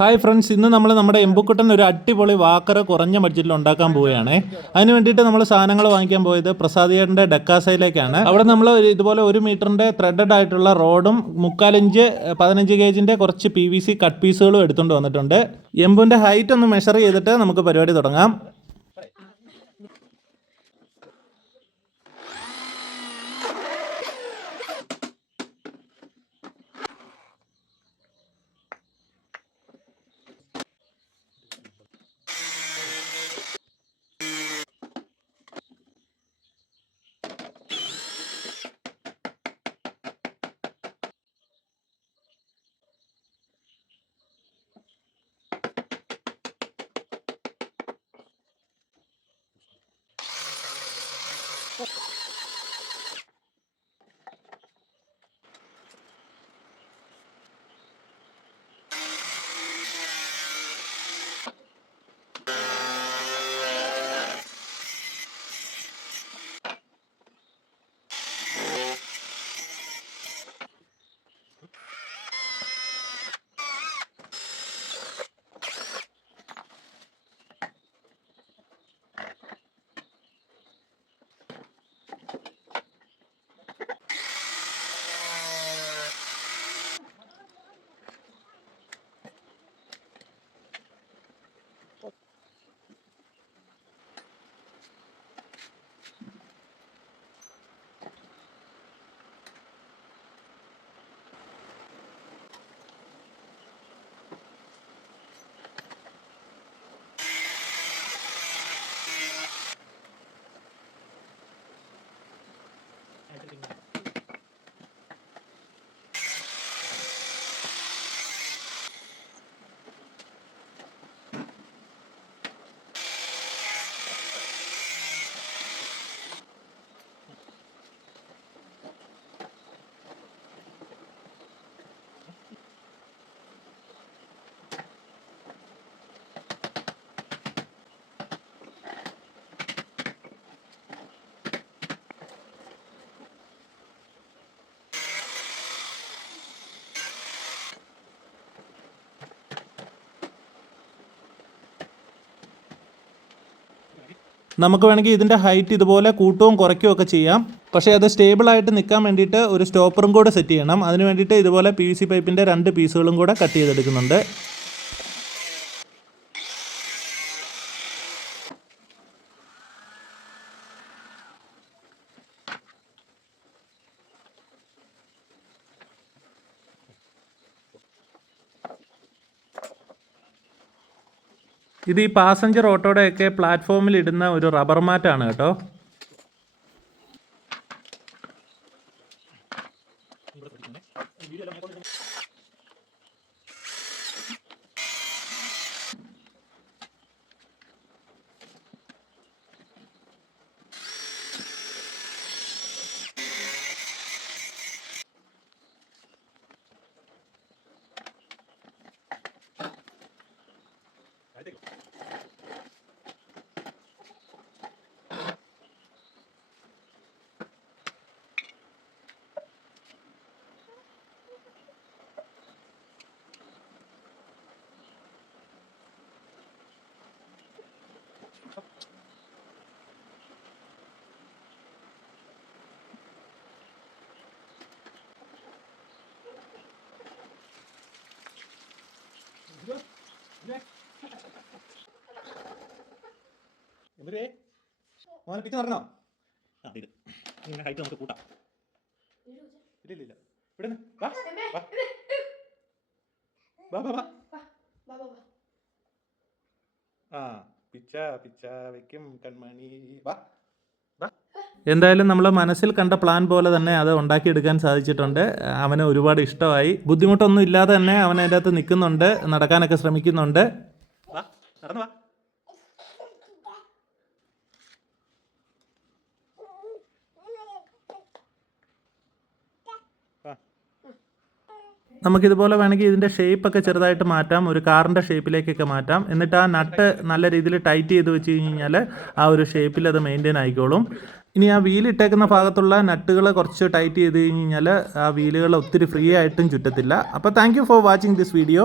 Hi friends, ഇന്ന് നമ്മൾ നമ്മുടെ എമ്പുക്കുട്ടൻ ഒരു അടിപൊളി വാക്കർ കുറഞ്ഞ ബഡ്ജറ്റിൽ ഉണ്ടാക്കാൻ പോവുകയാണ്. അതിന് വേണ്ടിയിട്ട് നമ്മൾ സാധനങ്ങൾ വാങ്ങിക്കാൻ പോയത് പ്രസാദിയേട്ടൻ്റെ ഡെക്കാസയിലേക്കാണ്. അവിടെ നമ്മൾ ഇതുപോലെ 1 മീറ്ററിൻ്റെ ത്രെഡഡ് ആയിട്ടുള്ള റോഡും 3/4 ഇഞ്ച് 15 ഗേജിൻ്റെ കുറച്ച് PVC കട്ട് പീസുകളും എടുത്തുകൊണ്ട് വന്നിട്ടുണ്ട്. എമ്പുവിൻ്റെ ഹൈറ്റ് ഒന്ന് മെഷർ ചെയ്തിട്ട് നമുക്ക് പരിപാടി തുടങ്ങാം. നമുക്ക് വേണമെങ്കിൽ ഇതിൻ്റെ ഹൈറ്റ് ഇതുപോലെ കൂട്ടുകയും കുറയ്ക്കുകയും ഒക്കെ ചെയ്യാം. പക്ഷേ അത് സ്റ്റേബിളായിട്ട് നിൽക്കാൻ വേണ്ടിയിട്ട് ഒരു സ്റ്റോപ്പറും കൂടെ സെറ്റ് ചെയ്യണം. അതിന് വേണ്ടിയിട്ട് ഇതുപോലെ PVC പൈപ്പിൻ്റെ 2 പീസുകളും കൂടെ കട്ട് ചെയ്തെടുക്കുന്നുണ്ട്. ഇത് ഈ പാസഞ്ചർ ഓട്ടോയുടെയൊക്കെ പ്ലാറ്റ്ഫോമിൽ ഇടുന്ന ഒരു റബ്ബർ മാറ്റാണ് കേട്ടോ. ഇവരെ മോനെ പിച്ച് നടക്കണോ? ഇത് ഇങ്ങനെ ഹൈറ്റ് നമുക്ക് കൂട്ടാം. ഇല്ല ഇവിടെ പിച്ച വെക്കും കൺമണി. എന്തായാലും നമ്മൾ മനസ്സിൽ കണ്ട പ്ലാൻ പോലെ തന്നെ അത് ഉണ്ടാക്കിയെടുക്കാൻ സാധിച്ചിട്ടുണ്ട്. അവന് ഒരുപാട് ഇഷ്ടമായി. ബുദ്ധിമുട്ടൊന്നും ഇല്ലാതെ തന്നെ അവൻ അതിൻ്റെ അകത്ത് നിൽക്കുന്നുണ്ട്, നടക്കാനൊക്കെ ശ്രമിക്കുന്നുണ്ട്. നടന്നു വാ. നമുക്കിതുപോലെ വേണമെങ്കിൽ ഇതിൻ്റെ ഷേപ്പൊക്കെ ചെറുതായിട്ട് മാറ്റാം, ഒരു കാറിൻ്റെ ഷേപ്പിലേക്കൊക്കെ മാറ്റാം. എന്നിട്ട് ആ നട്ട് നല്ല രീതിയിൽ ടൈറ്റ് ചെയ്ത് വെച്ച് കഴിഞ്ഞാൽ ആ ഒരു ഷേപ്പിൽ അത് മെയിൻറ്റെയിൻ ആയിക്കോളും. ഇനി ആ വീലിട്ടേക്കുന്ന ഭാഗത്തുള്ള നട്ടുകൾ കുറച്ച് ടൈറ്റ് ചെയ്ത് കഴിഞ്ഞാൽ ആ വീലുകൾ ഒത്തിരി ഫ്രീ ആയിട്ടും ചുറ്റത്തില്ല. അപ്പോൾ thank you for watching this video.